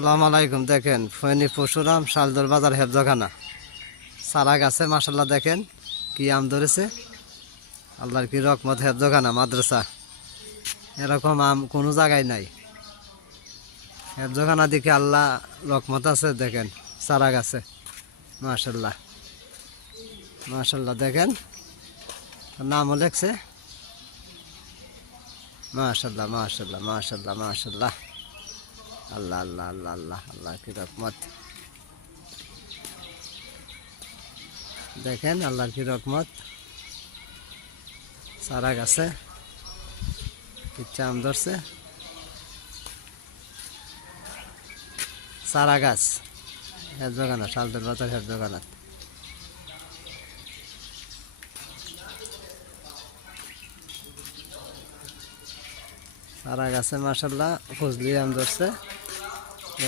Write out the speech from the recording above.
আসসালামু আলাইকুম। দেখেন ফেনী পরশুরাম শালদর বাজার হেফজখানা সারা গাছে মাসাল্লাহ দেখেন কি আম ধরেছে। আল্লাহর কি রকমত, হেফজখানা মাদ্রাসা এরকম আম কোনো জায়গায় নাই। হেফজখানা দিকে আল্লাহ রকমত আছে। দেখেন সারা গাছে মাশাল্লাহ মাশাল্লাহ। দেখেন নামও লেখছে মাশাল্লাহ মাশাল্লাহ মাশাল্লাহ মাশাল্লাহ। আল্লাহ আল্লাহ আল্লাহ আল্লাহ আল্লাহ কি রকমত। দেখেন আল্লাহর কি রকমত সারা গাছে ইচ্ছা আম ধরছে। সারা গাছ হেফজখানা শালদর বাজার হেফজখানা সারা গাছে মাশাল্লাহ ফজলি আম ধরছে।